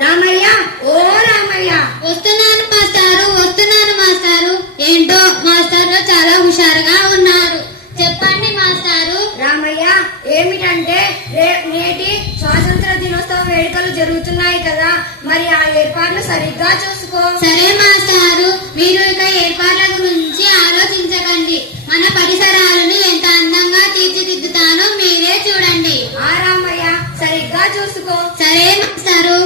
రామయ్య, ఓ రామయ్య. వస్తున్నాను మాస్టారు, వస్తున్నాను మాస్టారు. ఏంటో మాస్టారు చాలా హుషారుగా ఉన్నారు. చెప్పండి మాస్టారు. రామయ్య, ఏమిటంటే నేటి స్వాతంత్ర దినోత్సవ వేడుకలు జరుగుతున్నాయి కదా, మరి ఆ ఏర్పాట్లు సరిగ్గా చూసుకో. సరే మాస్టారు, మీరు ఇక ఏర్పాట్ల గురించి ఆలోచించకండి. మన పరిసరాలను ఎంత అందంగా తీర్చిదిద్దుతానో మీరే చూడండి. ఆ రామయ్య, సరిగ్గా చూసుకో. సరే మాస్టారు.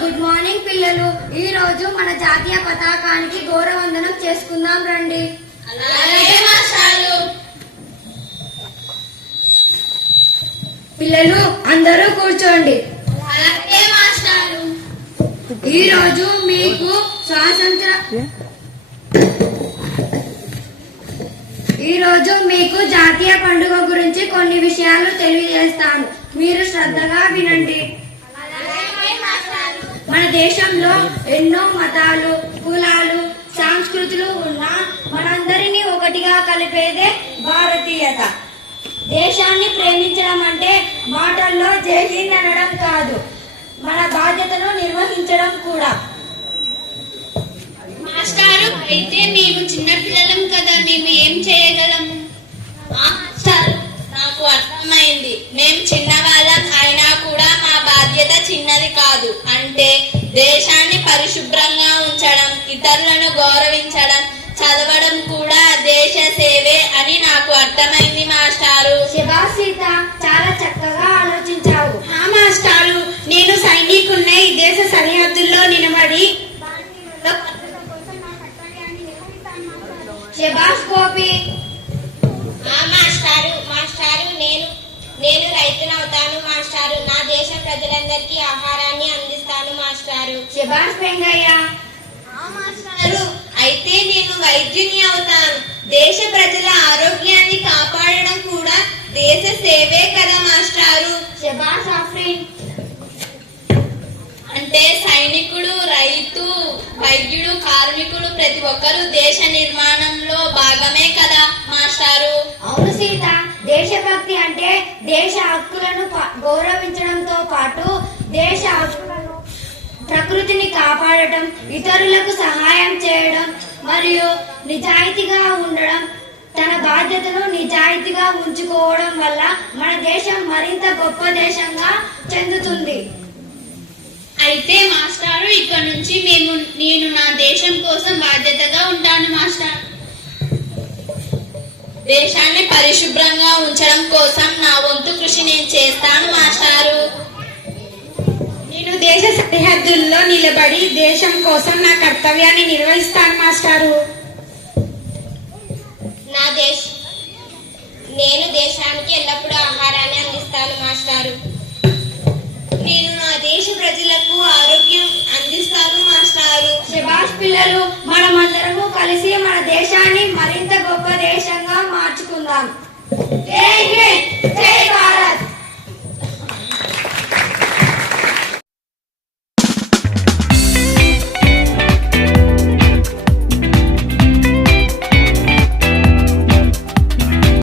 గుడ్ మార్నింగ్ పిల్లలు. ఈ రోజు మన జాతీయ పతాకానికి గౌరవవందనం చేసుకుందాం రండి. పిల్లలు అందరూ కూర్చోండి. ఈ రోజు మీకు జాతీయ పండుగ గురించి కొన్ని విషయాలు తెలియజేస్తాను. మీరు శ్రద్ధగా వినండి. మన దేశంలో ఎన్నో మతాలు, కులాలు, సంస్కృతులు ఉన్నా మనందరినీ ఒకటిగా కలిపేదే భారతీయత. దేశాన్ని ప్రేమించడం అంటే మాటల్లో జై హింద్ అనడం కాదు, మన బాధ్యతను నిర్వహించడం కూడా. మాస్టారు, అయితే మేము చిన్నపిల్లలం కదా, మేము ఏం చేయగలము? మాస్టారు, నాకు అర్థమైంది. మేము చిన్నవాళ్ళం అయినా కూడా మా బాధ్యత చిన్నది కాదు. అంటే దేశాన్ని పరిశుభ్రంగా ఉంచడం, ఇతరులను గౌరవించడం, చదవడం కూడా దేశ సేవే అని నాకు అర్థమైంది మాస్టారు. శభాష్ సీత, చాలా చక్కగా ఆలోచించావు. మాస్టారు, నేను సైనికున్నై దేశ సరిహద్దుల్లో నిలబడి శభాష్ గోపి. మాస్టారు, నేను రైతునవుతాను మాస్టారు. నా దేశ ప్రజలందరికీ ఆహారాన్ని అందిస్తాను మాస్టారు. శభాష్ వెంగయ్య. మాస్టారు, అయితే నేను వైద్యుని అవుతాను. దేశ ప్రజల ఆరోగ్యాన్ని కాపాడడం కూడా దేశ సేవే కదా మాస్టారు. శభాష్ ఆఫ్రిన్. అంటే సైనికుడు, రైతు, వైద్యుడు, కార్మికుడు ప్రతి ఒక్కరూ దేశ నిర్మాణంలో భాగమే కదా మాస్టారు. అవును సీత, దేశభక్తి అంటే దేశ హక్కులను గౌరవించడంతో పాటు దేశ హక్కులను, ప్రకృతిని కాపాడటం, ఇతరులకు సహాయం చేయడం మరియు నిజాయితీగా ఉండడం, తన బాధ్యతను నిజాయితీగా ఉంచుకోవడం వల్ల మన దేశం మరింత గొప్ప దేశంగా చెందుతుంది. అయితే మాస్టారు, ఇక్కడ నుంచి నేను నా దేశం కోసం బాధ్యతగా ఉంటాను మాస్టర్. దేశాన్ని పరిశుభ్రంగా ఉంచడం కోసం నా వంతు కృషి నేను చేస్తాను మాస్టారు. నేను దేశ సరిహద్దుల్లో నిలబడి దేశం కోసం నా కర్తవ్యాన్ని నిర్వహిస్తాను మాస్టారు. నేను దేశానికి ఎల్లప్పుడూ ఆహారాన్ని అందిస్తాను మాస్టారు. నేను నా దేశ ప్రజలకు ఆరోగ్యం అందిస్తాను మాస్టారు. శభాష్ పిల్లలు, మనమందరము కలిసి మన దేశాన్ని మరింత గొప్ప దేశంగా మార్చుకుందాం. జై